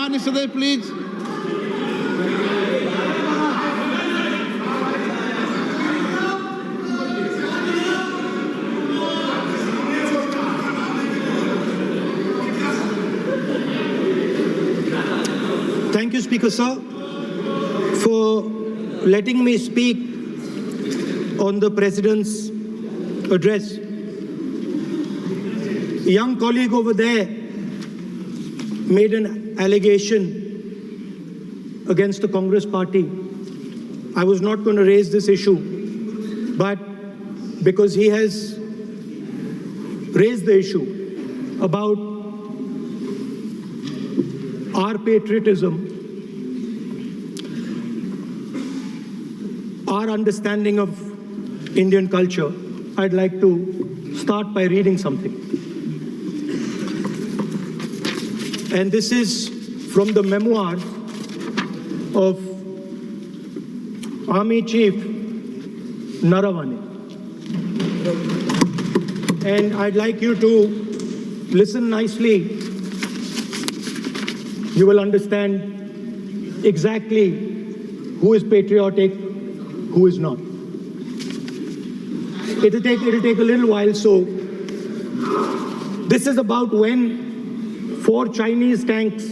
माननीय सदस्य please. Thank you, Speaker Sir, for letting me speak on the President's address. A young colleague over there made an allegation against the Congress party. I was not going to raise this issue, but because he has raised the issue about our patriotism, our understanding of Indian culture, I'd like to start by reading something. And this is from the memoirs of Army Chief Naravane. And I'd like you to listen nicely. You will understand exactly who is patriotic, who is not. It'll take a little while. So this is about when 4 Chinese tanks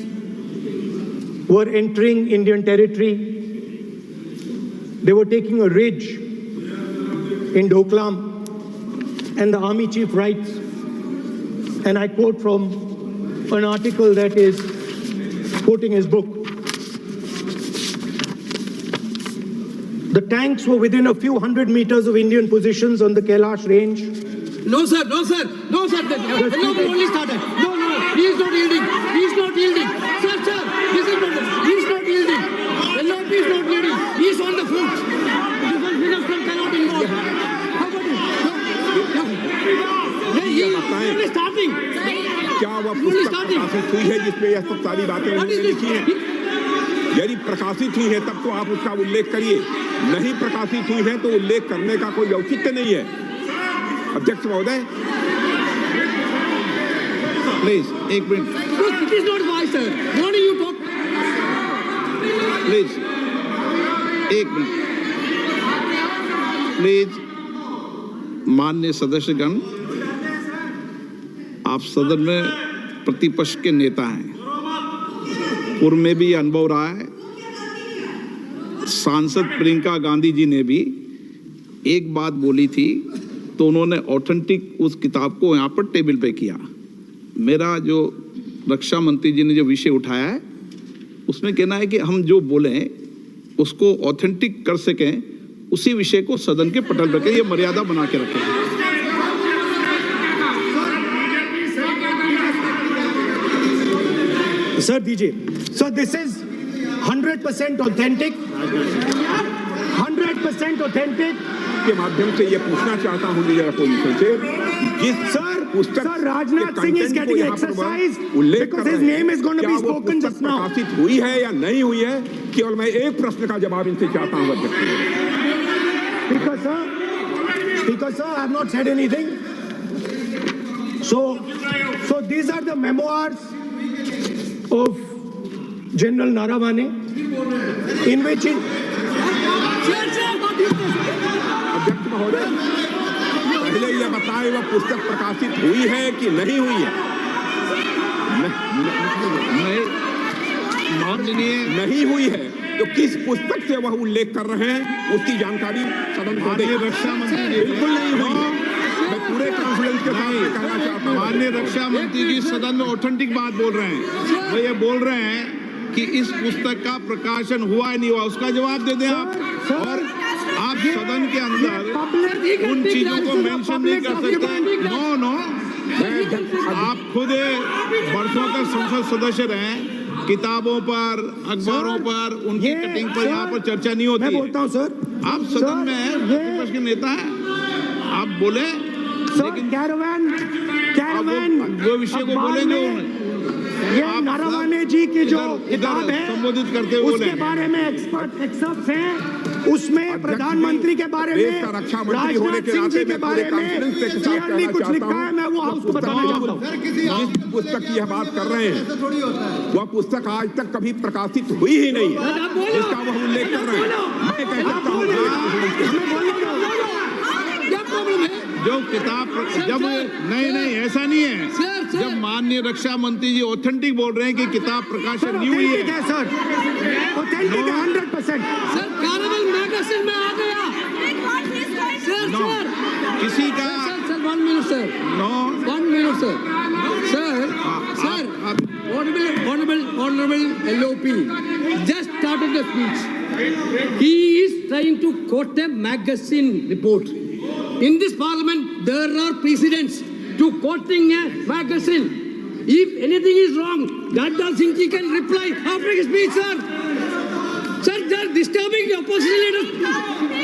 were entering Indian territory. They were taking a ridge in Doklam, and the Army Chief writes, and I quote from an article that is quoting his book. The tanks were within a few hundred meters of Indian positions on the Kailash range. No, sir, no, sir, no, sir. Only started. No, he is not yielding. He is not yielding. Sir, this is not. He is not yielding. LRP is not yielding. He is on the foot. Defense Minister cannot involve. How about it? He is only starting. क्या वह पुस्तक प्रकाशित हुई है जिसमें यह सब सारी बातें उन्होंने लिखी हैं? यदि प्रकाशित हुई है तब तो आप उसका उल्लेख करिए, नहीं प्रकाशित हुई है तो उल्लेख करने का कोई औचित्य नहीं है। अध्यक्ष महोदय, प्लीज एक minute. It is not wise, sir. What do you talk? Please एक मिनट। प्लीज माननीय सदस्यगण, आप सदन में प्रतिपक्ष के नेता हैं, पूर्व में भी अनुभव रहा है। सांसद प्रियंका गांधी जी ने भी एक बात बोली थी तो उन्होंने ऑथेंटिक उस किताब को यहाँ पर टेबल पे किया। मेरा जो रक्षा मंत्री जी ने जो विषय उठाया है उसमें कहना है कि हम जो बोलें उसको ऑथेंटिक कर सकें, उसी विषय को सदन के पटल पर ये मर्यादा बना के रखें। Sir, DJ. So this is 100% authentic. 100% authentic. के माध्यम से ये पूछना चाहता हूँ लीडर अपोजिशन से, जिस पुस्तक Sir, Rajnath Singh is getting exercised because his name is going to be spoken just now. प्रकाशित हुई है या नहीं हुई है, केवल मैं एक प्रश्न का जवाब इनसे चाहता हूँ अध्यक्ष। Speaker sir, I have not said anything. So these are the memoirs of General Naravane, in which अध्यक्ष महोदय, पहले यह बताएं वह पुस्तक प्रकाशित हुई है कि नहीं हुई है? नहीं हुई है तो किस पुस्तक से वह उल्लेख कर रहे हैं उसकी जानकारी सदन को दें। रक्षा मंत्री बिल्कुल नहीं हुई है। मैं पूरे कॉन्फ्रेंस के साथ कहना चाहता हूँ, माननीय रक्षा मंत्री जी सदन में ऑथेंटिक बात बोल रहे हैं। वो ये बोल रहे हैं कि इस पुस्तक का प्रकाशन हुआ है नहीं हुआ, उसका जवाब दे दें आप। और आप सदन के अंदर उन चीजों को मेंशन नहीं कर सकते। नो, आप खुद वर्षों तक संसद सदस्य रहे, किताबों पर, अखबारों पर, उनकी कटिंग पर यहाँ पर चर्चा नहीं होती। मैं बोलता हूँ सर, आप सदन में प्रतिपक्ष के नेता हैं, आप बोले, लेकिन कैरावैन वो विषय को बोलेंगे। ये नारावाने जी की जो किताब है संबोधित करते हुए उसके बारे में एक्सपर्ट एक्सर्प्ट्स हैं। उसमें प्रधानमंत्री के बारे में, देश का रक्षा मंत्री होने राजनाथ के सिंह जी नाते के मैं बारे पूरे में कॉन्फिडेंस के साथ क्लियरली कहना कुछ चाहता लिखा है, मैं वो हाउस को बताना चाहता हूँ। जिस पुस्तक की यह बात कर रहे हैं वह पुस्तक आज तक कभी प्रकाशित हुई ही नहीं है जिसका वह उल्लेख कर रहे हैं। मैं कह सकता हूँ क्या प्रॉब्लम है? जो किताब जब नहीं ऐसा नहीं है। सर। जब माननीय रक्षा मंत्री जी ऑथेंटिक बोल रहे हैं कि किताब प्रकाशन नहीं हुई ऑथेंटिक है, है सर, ऑथेंटिक है 100%। सर कार्निवल मैगजीन में आ गया। सर नो, किसी का sir 1 minute sir, no 1 minute sir, honorable LOP just started the speech. He is trying to quote a magazine report. In this parliament, there are precedents to quoting a magazine. If anything is wrong, Gandhi Singh ji can reply after his speech, sir. Sir, they are disturbing the opposition leaders.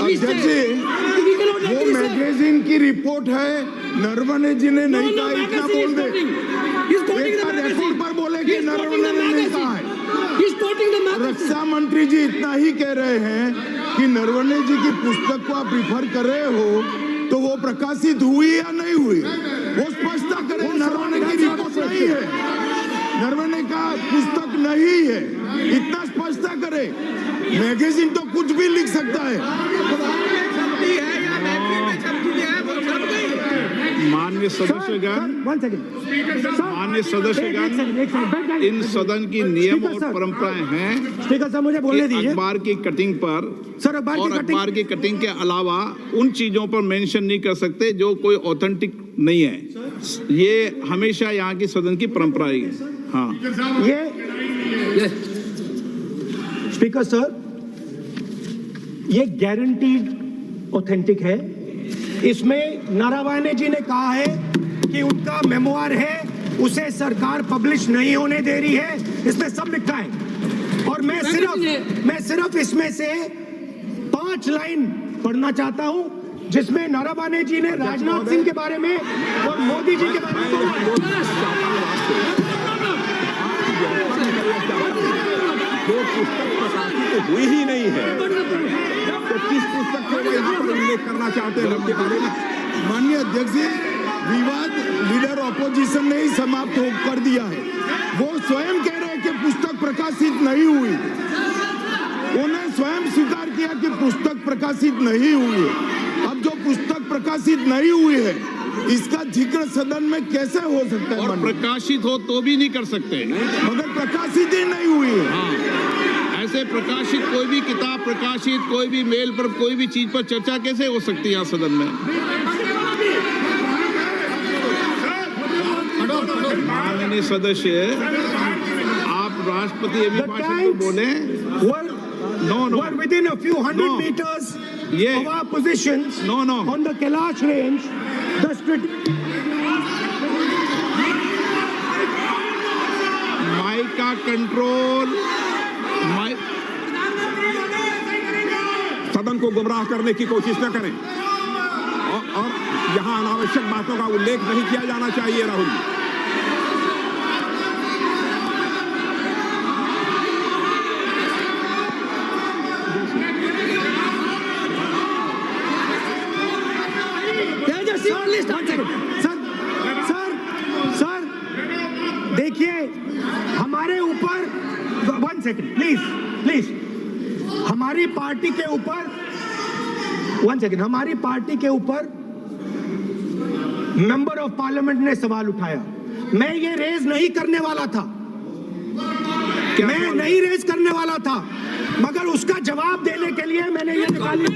अध्यक्ष जी, We cannot वो agree, sir. Magazine की report है, नरवणे जी ने नहीं No, कहा, इतना magazine बोल is they. quoting. He's quoting एक the बार magazine. रिपोर्ट पर बोले कि He's quoting नरवणे the ने नहीं magazine. कहा है। He's quoting the magazine. रक्षा मंत्री जी इतना ही कह रहे हैं कि नरवणे जी की पुस्तक को आप रिफर कर रहे हो तो वो प्रकाशित हुई या नहीं हुई, वो स्पष्ट करें। नरवणे की रिपोर्ट नहीं है, नरवणे का पुस्तक नहीं है, इतना स्पष्ट करे। मैगजीन तो कुछ भी लिख सकता है। माननीय सदस्यगण, माननीय सदस्यगण, इन सदन की नियम और परंपराएं हैं स्पीकर साहब मुझे बोलने कि दीजिए। अखबार की कटिंग पर सर, अखबार और की कटिंग- अखबार की कटिंग के अलावा उन चीजों पर मेंशन नहीं कर सकते जो कोई ऑथेंटिक नहीं है। ये हमेशा यहाँ की सदन की परंपरा ही है। हाँ, ये स्पीकर सर, ये गारंटीड ऑथेंटिक है। इसमें नारावाने जी ने कहा है कि उनका मेमोआर है, उसे सरकार पब्लिश नहीं होने दे रही है, इसमें सब लिखा है। और मैं सिर्फ इसमें से 5 लाइन पढ़ना चाहता हूं जिसमें नारावाने जी ने राजनाथ सिंह के बारे में और मोदी जी के बारे में बोला है। जो पुस्तक प्रकाशित हुई ही नहीं है तो किस पुस्तक को वह यहाँ पर उल्लेख करना चाहते हैं उनके बारे में? माननीय अध्यक्ष जी, विवाद लीडर ऑपोजिशन ने ही समाप्त कर दिया है। वो स्वयं कह रहे हैं कि पुस्तक प्रकाशित नहीं हुई, उन्हें स्वयं स्वीकार किया कि पुस्तक प्रकाशित नहीं हुई है। अब जो पुस्तक प्रकाशित नहीं हुई है इसका जिक्र सदन में कैसे हो सकता है? और माननीय? प्रकाशित हो तो भी नहीं कर सकते। मगर प्रकाशित ही नहीं हुई है। हाँ, ऐसे प्रकाशित कोई भी किताब प्रकाशित, कोई भी मेल पर, कोई भी चीज पर चर्चा कैसे हो सकती है यहाँ सदन में? माननीय सदस्य, आप राष्ट्रपति अभिभाषण को बोले। No. Were within a few hundred No. meters Yeah. of our positions No. on the Kailash range. Mic का कंट्रोल, सदन को गुमराह करने की कोशिश न करें और यहाँ अनावश्यक बातों का उल्लेख नहीं किया जाना चाहिए। राहुल जी, सर, देखिए हमारे ऊपर 1 सेकंड प्लीज, हमारी पार्टी के ऊपर 1 सेकंड, हमारी पार्टी के ऊपर मेंबर ऑफ पार्लियामेंट ने सवाल उठाया। मैं ये रेज नहीं करने वाला था, मैं नहीं रेज करने वाला था, मगर उसका जवाब देने के लिए मैंने ये निकाली।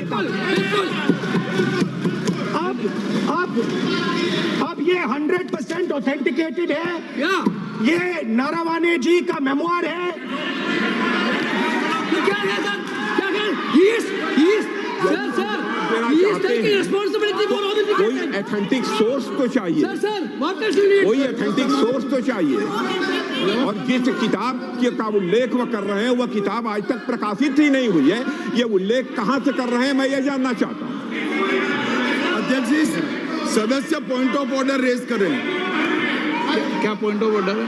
अब ये 100% ऑथेंटिकेटेड है। ये नारावाने जी का मेमोआर है। क्या है सर? क्या है? He is taking responsibility for all the कोई defense. ऑथेंटिक सोर्स तो चाहिए, Sir, what else you need? कोई ऑथेंटिक सोर्स तो चाहिए। और जिस किताब का उल्लेख वह कर रहे हैं वह किताब आज तक प्रकाशित ही नहीं हुई है। ये उल्लेख कहां से कर रहे हैं मैं ये जानना चाहता हूं। अध्यक्ष जी, सदस्य पॉइंट ऑफ ऑर्डर रेज करें। क्या पॉइंट ऑफ ऑर्डर है?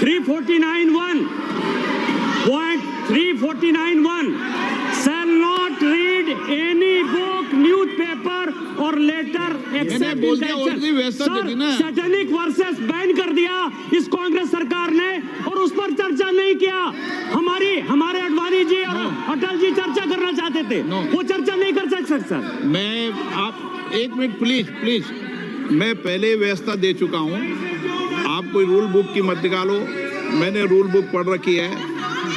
49(1) point 349(1) shall not read any book, newspaper or letter except बोल in दिया, tension. उतनी व्यवस्था दे दी ना। सैटेनिक वर्सेस बैन कर दिया इस कांग्रेस सरकार ने और उस पर चर्चा नहीं किया। हमारे अडवाणी जी और अटल जी चर्चा करना चाहते थे, वो चर्चा नहीं कर सकते सर। मैं आप एक मिनट प्लीज मैं पहले व्यवस्था दे चुका हूं। आप कोई रूल बुक की मत निकालो, मैंने रूल बुक पढ़ रखी है।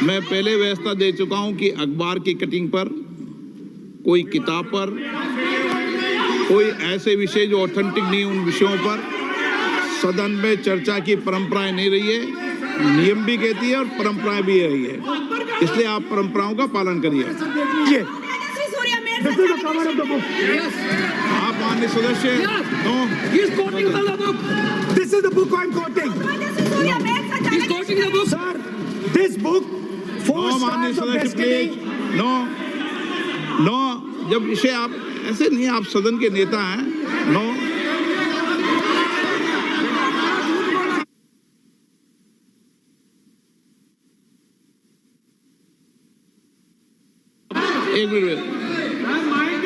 मैं पहले व्यवस्था दे चुका हूं कि अखबार की कटिंग पर, कोई किताब पर, कोई ऐसे विषय जो ऑथेंटिक नहीं, उन विषयों पर सदन में चर्चा की परंपराएं नहीं रही है। नियम भी कहती है और परंपराएं भी रही है, इसलिए आप परंपराओं का पालन करिए। This is the cover of the book. आप माननीय सदस्य, no, He is quoting from the book. This is the book I'm quoting. He is quoting the book. Sir, this book, Four no माननीय Stars of सदस्य Destiny. Please, no, जब विषय आप ऐसे नहीं, आप सदन के नेता हैं, नो।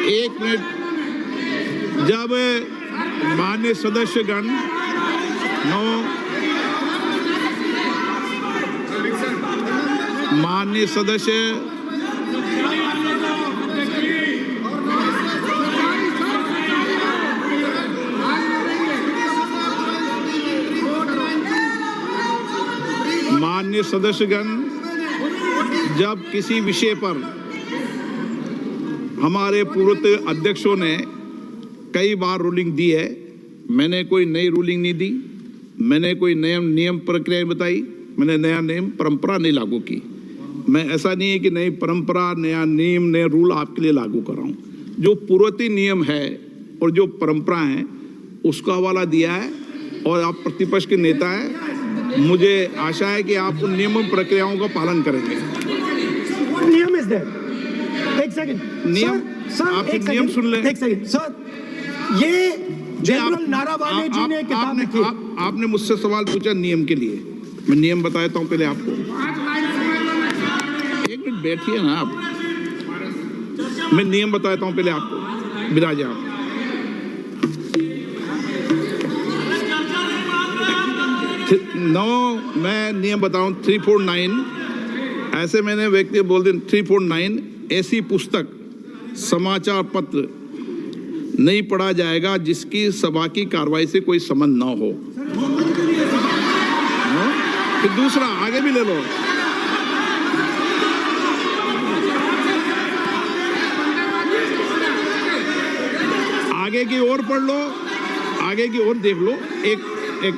एक मिनट, जब माननीय सदस्यगण, नो, माननीय सदस्य, माननीय सदस्यगण, जब किसी विषय पर हमारे पूर्व अध्यक्षों ने कई बार रूलिंग दी है, मैंने कोई नई रूलिंग नहीं दी, मैंने कोई नियम प्रक्रिया बताई, मैंने नया नियम परंपरा नहीं लागू की। मैं ऐसा नहीं है कि नई परंपरा, नया नियम, नया रूल आपके लिए लागू कर रहा हूँ। जो पूर्ववर्ती नियम है और जो परंपरा है उसका हवाला दिया है, और आप प्रतिपक्ष के नेता हैं, मुझे आशा है कि आप उन नियम प्रक्रियाओं का पालन करेंगे। नियम इज देयर। एक सेकंड, नियम, सर, आप एक नियम सेकंड, सुन लें। एक सेकंड सर, ये जनरल नारावाने जी ने किताब लिखी। आपने मुझसे सवाल पूछा नियम के लिए, मैं नियम बताता हूं पहले आपको। एक मिनट बैठिए ना आप, मैं नियम बताता हूं पहले आपको। विराजे आप। मैं नियम बताऊं 349, ऐसे मैंने व्यक्ति बोल दिया 349, ऐसी पुस्तक, समाचार पत्र नहीं पढ़ा जाएगा जिसकी सभा की कार्रवाई से कोई संबंध ना हो। फिर दूसरा आगे भी ले लो, आगे की ओर पढ़ लो, आगे की ओर देख लो। एक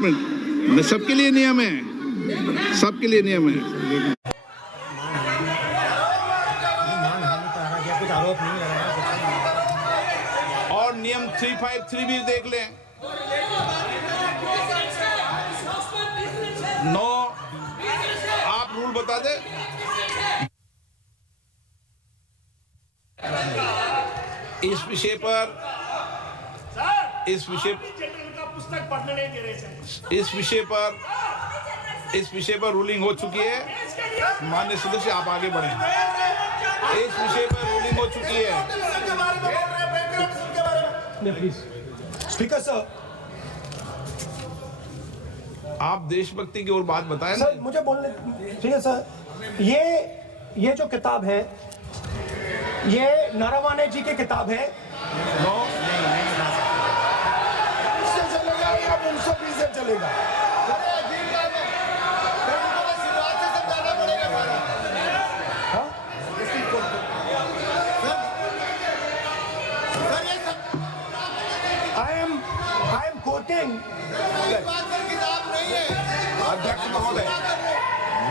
मिनट, मैं सबके लिए नियम है, सबके लिए नियम है। और नियम 353 भी देख लें। नो, आप रूल बता दे। इस विषय पर पुस्तक पढ़ने नहीं दे रहे। इस विषय पर रूलिंग हो चुकी है। माननीय सदस्य, आप आगे बढ़ें। इस विषय पर रूलिंग हो चुकी है। स्पीकर सर, आप देशभक्ति की ओर बात बताएं। सर मुझे बोलने, ठीक है सर, ये जो किताब है, ये नारावाने जी की किताब है। नो, इससे चलेगा या 120 से चलेगा? I am quoting. अध्यक्ष महोदय,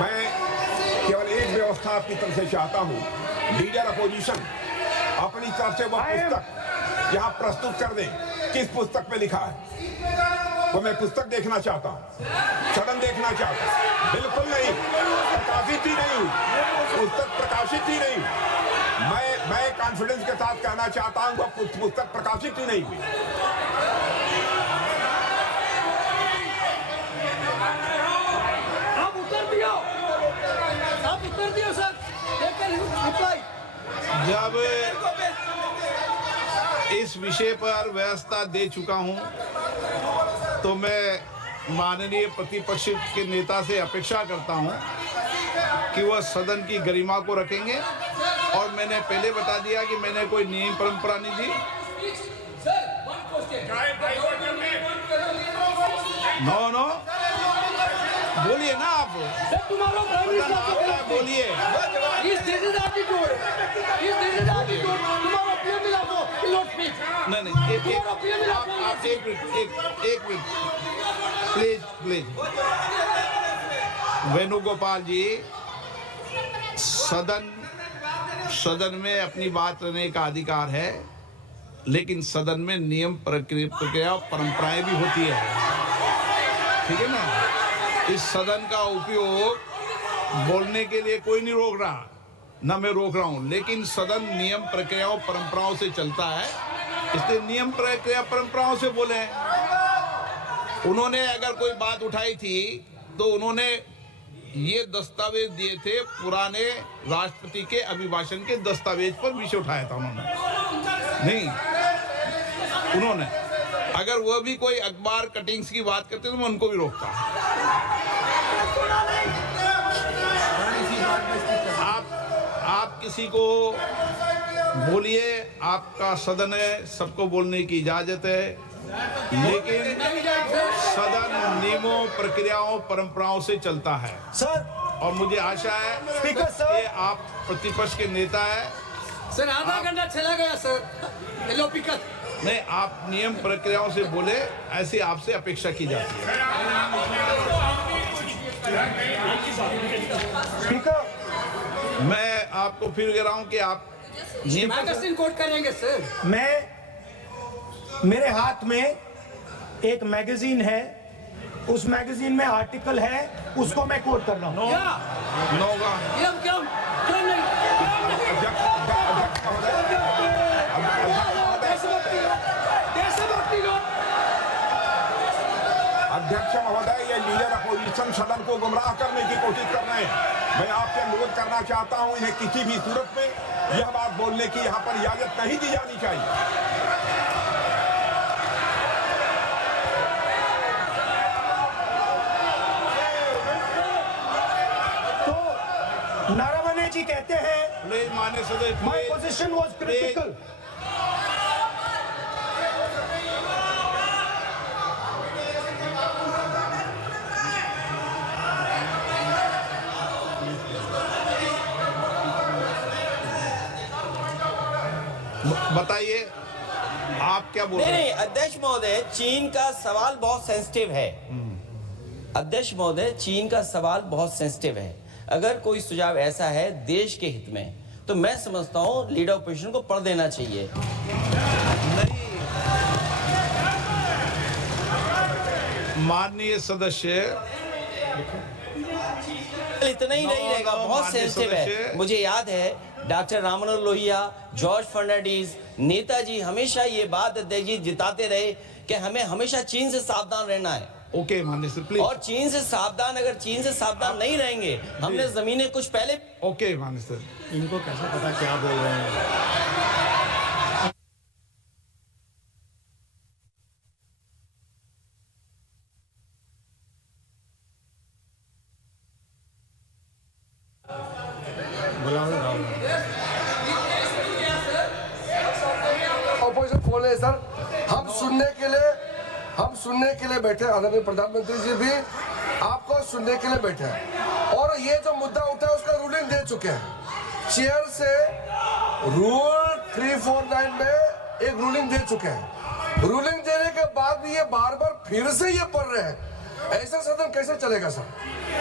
मैं केवल एक व्यवस्था आपकी तरफ से चाहता हूं। लीडर अपोजिशन अपनी तरफ से वह पुस्तक यहाँ प्रस्तुत कर दें, किस पुस्तक पे लिखा है। वो मैं पुस्तक देखना चाहता हूँ, सदन देखना चाहता हूँ। बिल्कुल नहीं, प्रकाशित ही नहीं हुई पुस्तक, प्रकाशित ही नहीं। मैं कॉन्फिडेंस के साथ कहना चाहता हूँ, वह पुस्तक प्रकाशित ही नहीं हुई। आप उत्तर दियो सर। जब इस विषय पर व्यवस्था दे चुका हूं तो मैं माननीय प्रतिपक्ष के नेता से अपेक्षा करता हूं कि वह सदन की गरिमा को रखेंगे और मैंने पहले बता दिया कि मैंने कोई नियम परंपरा नहीं दी। नो बोलिए ना आप, बोलिए। नहीं आप एक मिनट प्लीज। वेणुगोपाल जी, सदन में अपनी बात करने का अधिकार है, लेकिन सदन में नियम प्रक्रिया और परंपराएं भी होती है, ठीक है ना। इस सदन का उपयोग बोलने के लिए कोई नहीं रोक रहा, ना मैं रोक रहा हूं, लेकिन सदन नियम प्रक्रियाओं परंपराओं से चलता है, इसलिए नियम प्रक्रिया परंपराओं से बोले। उन्होंने अगर कोई बात उठाई थी तो उन्होंने ये दस्तावेज दिए थे, पुराने राष्ट्रपति के अभिभाषण के दस्तावेज पर विषय उठाया था उन्होंने अगर वह भी कोई अखबार कटिंग्स की बात करते तो मैं उनको भी रोकता। आप किसी को बोलिए, आपका सदन है, सबको बोलने की इजाजत है, लेकिन सदन नियमों प्रक्रियाओं परंपराओं से चलता है सर। और मुझे आशा है स्पीकर सर, कि आप प्रतिपक्ष के नेता है सर। आधा घंटा चला गया सर। हेलो पिकर नहीं, आप नियम प्रक्रियाओं से बोले, ऐसी आपसे अपेक्षा की जाती है। स्पीकर, मैं आपको फिर कह रहा हूं कि आप मैगजीन कोट करेंगे सर। मेरे हाथ में एक मैगजीन है, उस मैगजीन में आर्टिकल है, उसको मैं कोट कर रहा हूँ। अध्यक्ष महोदय, ये लीडर अपोजिशन सदन को गुमराह करने की कोशिश कर रहे हैं। मैं आपसे अनुरोध करना चाहता हूं, इन्हें किसी भी सूरत में यह बात बोलने की यहाँ पर इजाजत नहीं दी जानी चाहिए। तो नारावने जी कहते हैं, मान्य सदस्य, माय पोजीशन वाज क्रिटिकल। बताइए आप क्या बोल रहे हैं? नहीं, अध्यक्ष महोदय, चीन का सवाल बहुत सेंसिटिव है। अध्यक्ष महोदय, चीन का सवाल बहुत सेंसिटिव है। अगर कोई सुझाव ऐसा है देश के हित में, तो मैं समझता हूं लीडर ऑपोजिशन को पढ़ देना चाहिए। नहीं, माननीय सदस्य, इतना ही नहीं रहेगा, बहुत सेंसिटिव है। मुझे याद है डॉक्टर राम मनोहर लोहिया, जॉर्ज फर्नांडीज, नेताजी हमेशा ये बात अध्यक्ष जी जिताते रहे कि हमें हमेशा चीन से सावधान रहना है। ओके माननीय सर, प्लीज। और चीन से सावधान, अगर चीन से सावधान नहीं रहेंगे, हमने जमीनें कुछ पहले। ओके माननीय सर। इनको कैसे पता क्या बोल रहे हैं? ऑपोजिशन बोल रहे सर, हम सुनने के लिए बैठे, आदरणीय प्रधानमंत्री जी भी आपको सुनने के लिए बैठे हैं, और ये जो मुद्दा उठा है उसका रूलिंग दे चुके हैं। चेयर से रूल 349 में एक रूलिंग दे चुके हैं। रूलिंग देने के बाद भी ये बार बार फिर से ये पढ़ रहे हैं। ऐसा सदन कैसे चलेगा सर?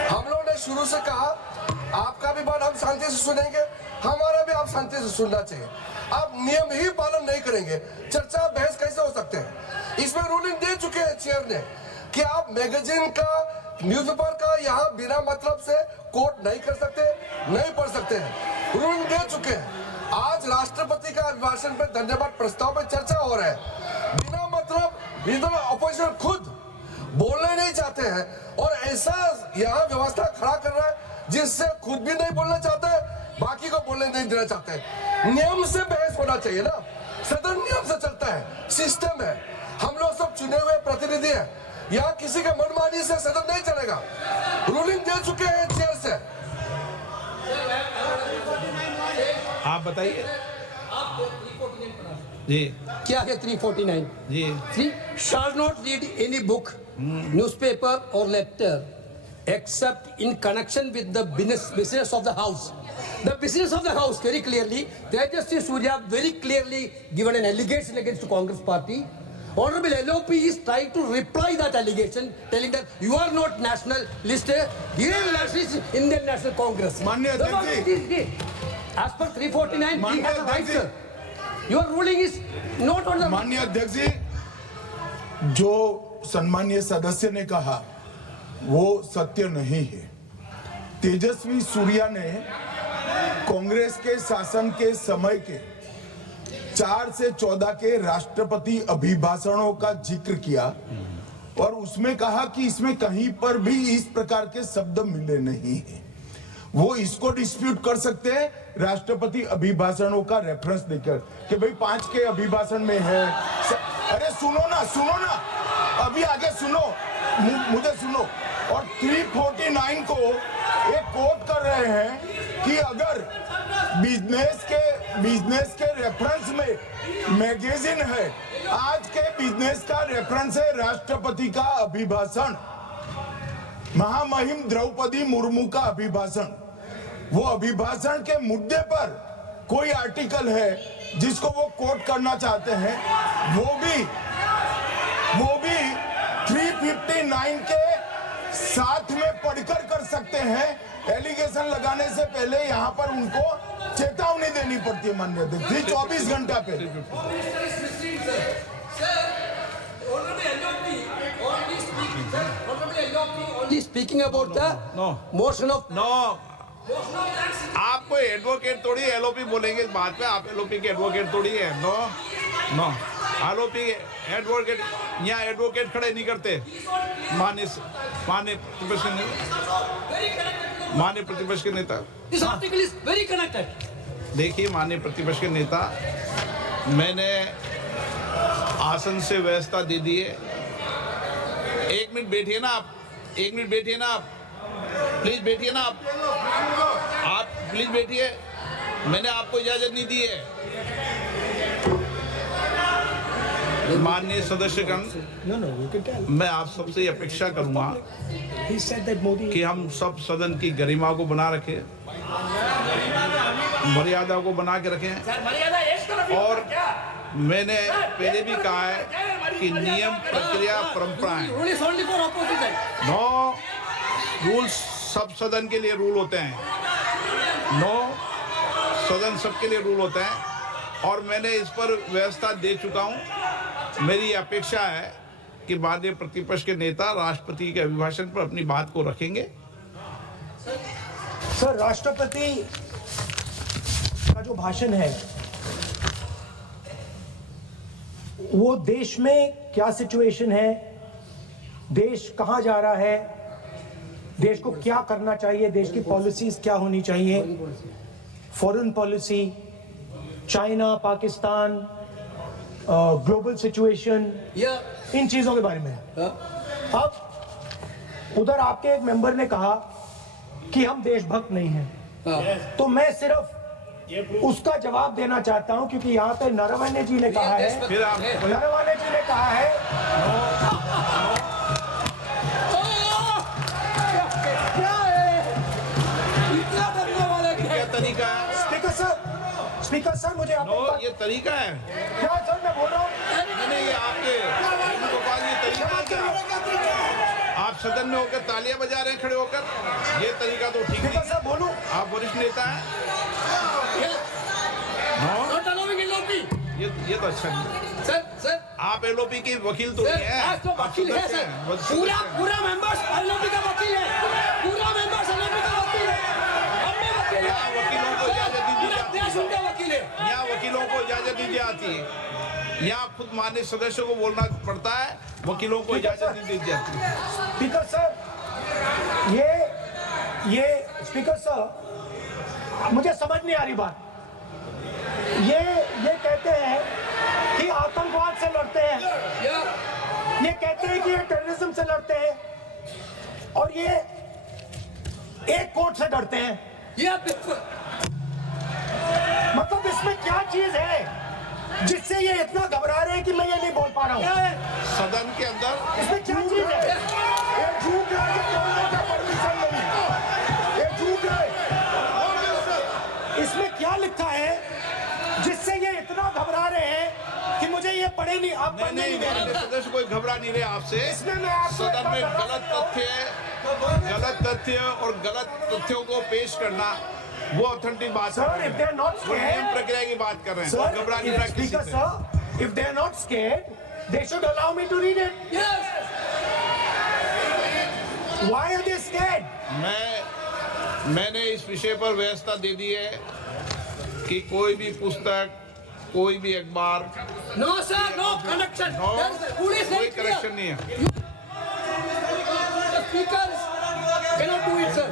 हम लोगों ने शुरू से कहा आपका भी बात हम शांति से सुनेंगे, हमारा भी आप शांति से सुनना चाहिए। आप नियम ही पालन नहीं करेंगे, चर्चा बहस कैसे हो सकते हैं? इसमें रूलिंग दे चुके हैं चेयर ने कि आप मैगजीन का, न्यूज़पेपर का यहाँ बिना मतलब से कोट नहीं कर सकते, नहीं पढ़ सकते हैं। रूलिंग दे चुके हैं। आज राष्ट्रपति का अभिभाषण पे धन्यवाद प्रस्ताव पे चर्चा हो रहा है। बिना मतलब लीडर ऑपोजिशन खुद बोलना नहीं चाहते हैं, और ऐसा यहाँ व्यवस्था खड़ा कर रहा है जिससे खुद भी नहीं बोलना चाहता है, बाकी को बोलने नहीं देना चाहते हैं। नियम से बहस होना चाहिए ना। सदन नियम से चलता है, सिस्टम है। हम लोग सब चुने हुए प्रतिनिधि हैं। यहाँ किसी के मनमानी से सदन नहीं चलेगा। रूलिंग दे चुके हैं चेयर से। आप बताइए जी। क्या है 349? जी। See, shall not read any book, newspaper or letter except in connection with the business of the house. The business of the house, very clearly, Tejasvi Surya very clearly given an allegation against the Congress party. Honorable LOP is trying to reply that allegation, telling that you are not national listed. Here is Indian National Congress. माननीय अध्यक्ष जी। As per 349, he माननीय has a right, अध्यक्ष sir. Your ruling is not on the... माननीय अध्यक्ष जी, जो सम्मानीय सदस्य ने कहा वो सत्य नहीं है। तेजस्वी सूर्या ने कांग्रेस के शासन के समय के 4 से 14 के राष्ट्रपति अभिभाषणों का जिक्र किया और उसमें कहा कि इसमें कहीं पर भी इस प्रकार के शब्द मिले नहीं हैं। वो इसको डिस्प्यूट कर सकते हैं राष्ट्रपति अभिभाषणों का रेफरेंस देकर कि भाई 5 के अभिभाषण में है। अरे सुनो ना, अभी आगे सुनो, मुझे सुनो। और 349 को एक कोट कर रहे हैं कि अगर बिजनेस के रेफरेंस में मैगजीन है, आज के बिजनेस का रेफरेंस है राष्ट्रपति का अभिभाषण, महामहिम द्रौपदी मुर्मू का अभिभाषण। वो अभिभाषण के मुद्दे पर कोई आर्टिकल है जिसको वो कोट करना चाहते हैं, वो भी 359 के साथ में पढ़कर कर सकते हैं। एलिगेशन लगाने से पहले यहाँ पर उनको चेतावनी देनी पड़ती है माननीय अध्यक्ष, 24 घंटा पे। Speaking about the motion of आप कोई एडवोकेट थोड़ी एलओपी बोलेंगे इस बात पे। आप एलओपी के एडवोकेट थोड़ी है। नो एलओपी एडवोकेट, यहाँ एडवोकेट खड़े नहीं करते। माननीय प्रतिपक्ष के नेता, this article is very connected. देखिए माननीय प्रतिपक्ष के नेता, मैंने आसन से व्यवस्था दे दी है। 1 मिनट बैठिए ना आप, 1 मिनट बैठिए ना आप, प्लीज बैठिए ना आप प्लीज बैठिए। मैंने आपको इजाजत नहीं दी है। माननीय सदस्यगण, मैं आप सबसे अपेक्षा करूंगा कि हम सब सदन की गरिमा को बना रखें, मर्यादा को बना के रखें। और मैंने पहले भी कहा है कि नियम, प्रक्रिया, परंपराएं, नो रूल्स सब सदन के लिए रूल होते हैं। सदन सबके लिए रूल होते हैं और मैंने इस पर व्यवस्था दे चुका हूं। मेरी अपेक्षा है कि माननीय प्रतिपक्ष के नेता राष्ट्रपति के अभिभाषण पर अपनी बात को रखेंगे। सर, राष्ट्रपति का जो भाषण है वो देश में क्या सिचुएशन है, देश कहां जा रहा है, देश को क्या करना चाहिए, देश की पॉलिसीज क्या होनी चाहिए, foreign policy, China, Pakistan, global situation, इन चीजों के बारे में है। अब उधर आपके एक मेंबर ने कहा कि हम देशभक्त नहीं हैं, तो मैं सिर्फ उसका जवाब देना चाहता हूं क्योंकि यहाँ पे नरवणे जी ने कहा है, नरवणे जी ने कहा है तरीका है। स्पीकर सर मुझे ये तरीका है क्या सर, मैं बोल रहा हूँ नहीं, ये आपके वेणुगोपाल जी तरीका है क्या? आप सदन में होकर तालियां बजा रहे हैं खड़े होकर, ये तरीका तो ठीक नहीं। सर बोलूं, आप वरिष्ठ नेता हैं। ये तो अच्छा नहीं। सर आप एलओपी के वकील तो नहीं है, तो वकील है सर, पूरा मेंबर्स एलओपी का वकील है, पूरा मेंबर्स एलओपी का वकील है, हम भी वकील हैं। वकीलों को इजाजत दी जाती देश उनका वकील है। यहाँ वकीलों को इजाजत दी जाती है, यहाँ खुद माननीय सदस्यों को बोलना पड़ता है, वकीलों को इजाजत नहीं दी जाती है। स्पीकर सर, ये स्पीकर सर, मुझे समझ नहीं आ रही बात। ये कहते हैं कि आतंकवाद से लड़ते हैं, ये कहते हैं कि ये टेररिज्म से लड़ते हैं, और ये एक कोर्ट से डरते हैं। मतलब इसमें क्या चीज है जिससे ये इतना घबरा रहे हैं कि मैं ये नहीं बोल पा रहा हूँ? सदन के अंदर इसमें क्या चीज है? ये झूठ है कि बोलने का परमिशन नहीं है, ये झूठ है। इसमें क्या लिखा है जिससे ये इतना घबरा रहे हैं कि मुझे ये पढ़े नहीं, आप पढ़ने नहीं दे रहे? सदस्य कोई घबरा नहीं रहे आपसे। इसमें मैं आपको सदन में गलत तथ्य और गलत तथ्यों को पेश करना वो ऑथेंटिक बात Sir, if they are not वो नियम scared, प्रक्रिया की बात कर रहे हैं। sir, और घबरा नहीं रहा किसी Speaker, से। sir, if they are not scared, they should allow me to read it. Why are they scared? मैंने इस विषय पर व्यवस्था दे दी है कि कोई भी पुस्तक, कोई भी अखबार, No, sir, no connection. no, Rule is कोई very clear. करेक्शन नहीं है। The speaker cannot do it, sir.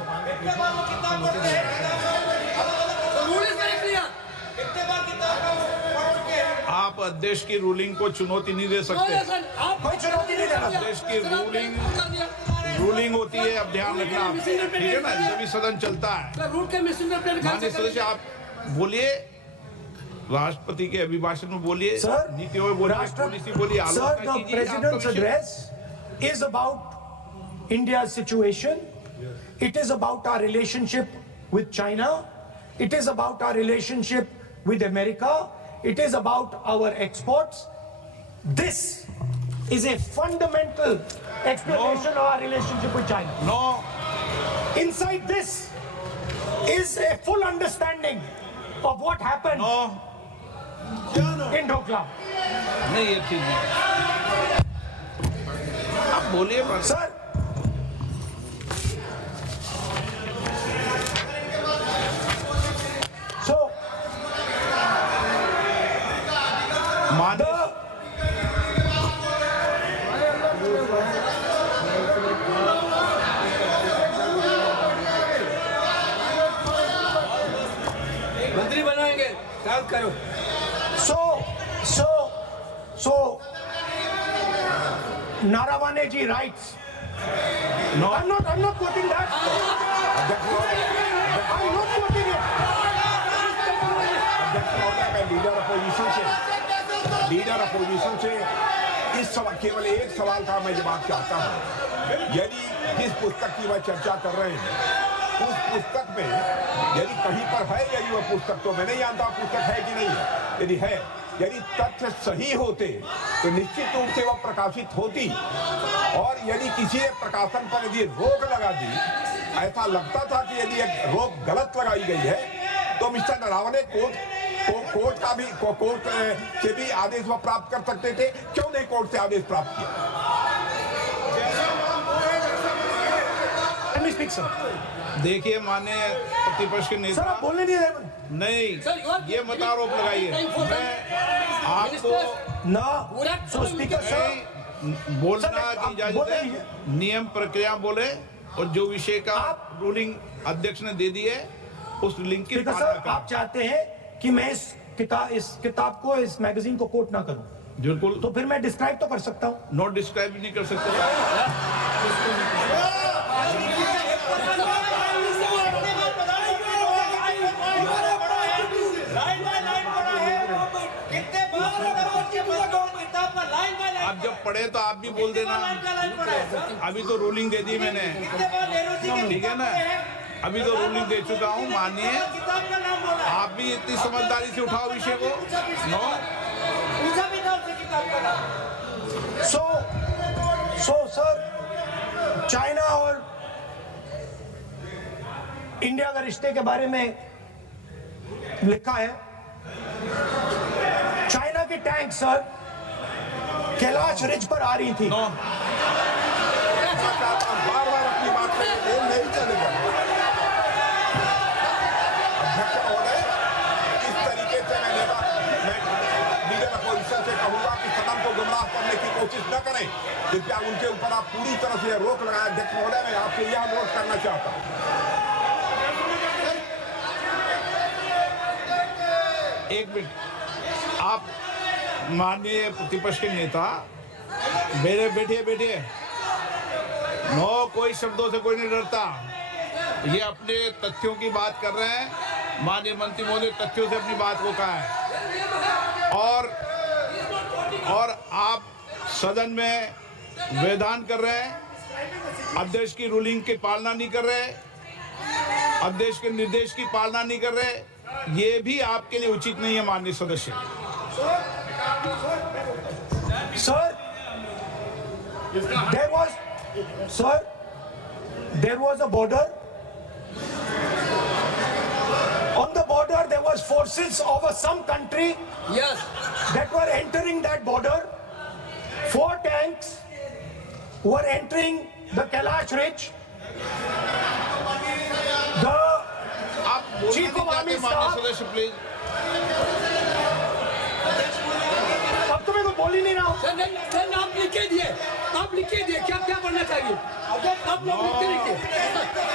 The rule is very clear. आप अध्यक्ष की रूलिंग को चुनौती नहीं दे No, सकते। yes, sir. आप कोई चुनौती नहीं देना। देश की रूलिंग होती है, अब ध्यान रखना आप, ठीक है ना, जब भी सदन चलता है। सर, रूल के मिसइंटरप्रेट माननीय सदस्य आप बोलिए, राष्ट्रपति के अभिभाषण में बोलिए, Sir, नीतियों में बोलिए, पॉलिसी बोलिए, Sir, आलोचना the कीजिए। President's आपका विषय- address is about India's situation. It is about our relationship with China. It is about our relationship with America. It is about our exports. This is a fundamental explanation of our relationship with China. No, Inside this is a full understanding of what happened no, in Doklam. नहीं ये ठीक नहीं। आप बोलिए पर Sir, so माननीय मंत्री बनाएंगे, काम करो। So, Naravane ji writes. No. I'm not quoting that. I'm not quoting it. अध्यक्ष महोदय, मैं लीडर अपोजिशन से इस सवाल, केवल एक सवाल का मैं जवाब चाहता हूँ। यदि जिस पुस्तक की वह चर्चा कर रहे हैं, उस पुस्तक में यदि कहीं पर है, यदि वह पुस्तक, तो मैं नहीं जानता पुस्तक है कि नहीं है, यदि है, यदि तथ्य सही होते तो निश्चित रूप से वह प्रकाशित होती, और यदि किसी ने प्रकाशन पर यदि रोक लगा दी, ऐसा लगता था कि यदि एक रोक गलत लगाई गई है, तो मिस्टर नरावने कोर्ट से भी आदेश वह प्राप्त कर सकते थे। क्यों नहीं कोर्ट से आदेश प्राप्त किया? Let me speak, sir. देखिए, माननीय प्रतिपक्ष के Sir, नेता, आप बोलने नहीं दे रहे। नहीं, ये मत आरोप लगाइए। मैं आपको No. So, Speaker, sir. बोलना सर, की आप इजाजत बोले है, नहीं नियम प्रक्रिया बोले, और जो विषय का रूलिंग अध्यक्ष ने दे दी है उस लिंक की Speaker, पालना sir, करें। आप चाहते हैं कि मैं इस किताब को, इस मैगजीन को कोट ना करूं, बिल्कुल, तो फिर मैं डिस्क्राइब तो कर सकता हूं। नोट डिस्क्राइब नहीं कर सकते। आप जब पढ़े तो आप भी बोल देना। अभी तो रूलिंग दे दी मैंने, ठीक है ना, अभी तो रूलिंग दे चुका हूँ। मानिए, आप भी इतनी समझदारी से उठाओ विषय को। नो, So, sir, चाइना और इंडिया के रिश्ते के बारे में लिखा है, चाइना की टैंक सर कैलाश रिज पर आ रही थी। नो, बार-बार अपनी बात पे बोल नहीं चलेगा। अध्यक्ष महोदय, इस तरीके से मैं लीडर अपोजिशन से कहूंगा कि सदन को गुमराह करने की कोशिश न करें। कृपया उनके ऊपर आप पूरी तरह से रोक लगाएं। अध्यक्ष महोदय, मैं आपसे यह अनुरोध करना चाहता हूं। एक मिनट, आप माननीय प्रतिपक्ष के नेता, मेरे बैठिए, नो, कोई शब्दों से कोई नहीं डरता। ये अपने तथ्यों की बात कर रहे हैं। माननीय मंत्री महोदय तथ्यों से अपनी बात को कहा है, और आप सदन में वेदान कर रहे हैं, अध्यक्ष की रूलिंग की पालना नहीं कर रहे, अध्यक्ष के निर्देश की पालना नहीं कर रहे, ये भी आपके लिए उचित नहीं है माननीय सदस्य। Sir, there was a border. On the border, there was forces of some country Yes. that were entering that border. 4 tanks were entering the Kailash Ridge. The आप बोलना Chief नहीं of Army चाहते माननीय Staff, सदस्य, please. अब तो मैं तो बोल ही नहीं रहा हूं। सर आप लिख के दिए, क्या बनना चाहिए? आप लोग लिख के लिखिए।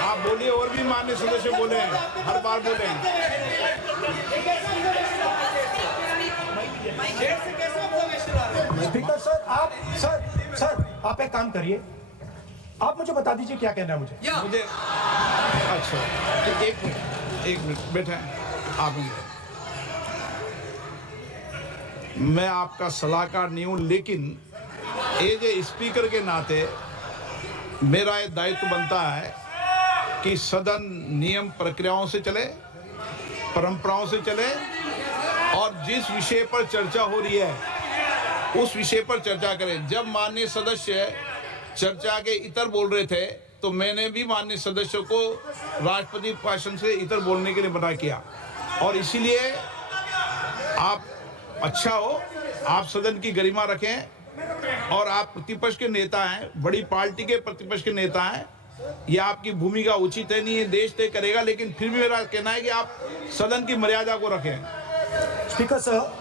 आप बोलिए, और भी माननीय सदस्य बोले हैं, हर बार बोले हैं। स्पीकर सर आप एक काम करिए, आप मुझे बता दीजिए क्या कहना है मुझे। मुझे अच्छा, एक मिनट बैठे आप। मैं आपका सलाहकार नहीं हूं, लेकिन एज ए स्पीकर के नाते मेरा ये दायित्व बनता है कि सदन नियम प्रक्रियाओं से चले, परंपराओं से चले, और जिस विषय पर चर्चा हो रही है उस विषय पर चर्चा करें। जब माननीय सदस्य चर्चा के इतर बोल रहे थे तो मैंने भी माननीय सदस्यों को राष्ट्रपति भाषण से इतर बोलने के लिए मना किया, और इसीलिए आप अच्छा हो, आप सदन की गरिमा रखें, और आप प्रतिपक्ष के नेता हैं, बड़ी पार्टी के प्रतिपक्ष के नेता हैं, ये आपकी भूमिका उचित है नहीं, देश तय करेगा, लेकिन फिर भी मेरा कहना है कि आप सदन की मर्यादा को रखें। स्पीकर सर,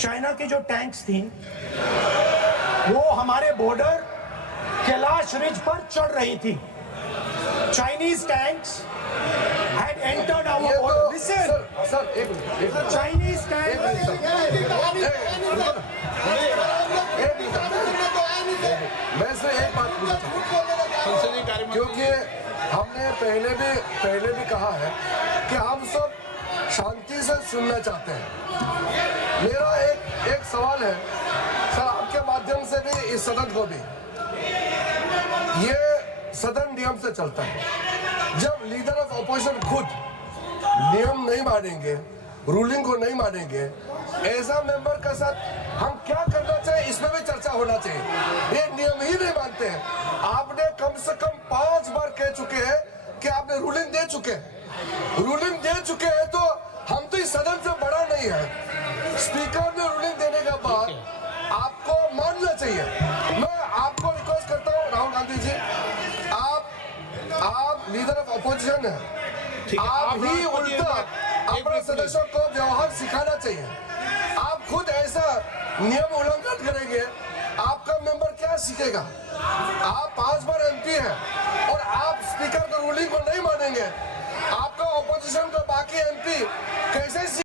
चाइना की जो टैंक्स थी वो हमारे बॉर्डर कैलाश रिज पर चढ़ रही थी। Chinese tanks had entered our border. Listen, sir एक मिनट, Chinese tanks. मैं से एक बात पूछना चाहता हूं, संसदीय कार्य मंत्री, क्योंकि हमने पहले भी कहा है कि हम सब शांति से सुनना चाहते हैं। मेरा एक सवाल है सर, आपके माध्यम से भी इस सदन को भी, ये सदन नियम से चलता है। जब लीडर ऑफ ऑपोजिशन खुद नियम नहीं मानेंगे, रूलिंग को नहीं मानेंगे, ऐसा मेंबर के साथ हम क्या करना चाहिए, इसमें भी चर्चा होना चाहिए। ये नियम ही नहीं मानते हैं। आपने कम से कम 5 बार कह चुके हैं कि आपने रूलिंग दे चुके हैं, तो हम तो इस सदन से बड़ा नहीं है। स्पीकर ने रूलिंग देने के बाद आपको मानना चाहिए। मैं आपको रिक्वेस्ट करता हूँ राहुल गांधी जी, आप लीडर ऑफ ऑपोजिशन है, आप ही उल्टा अपने सदस्यों को व्यवहार सिखाना चाहिए। आप खुद ऐसा नियम उल्लंघन करेंगे, आपका मेंबर क्या सीखेगा? आप 5 बार एमपी हैं और आप स्पीकर की रूलिंग को नहीं मानेंगे, आपका ऑपोजिशन का बाकी एमपी कैसे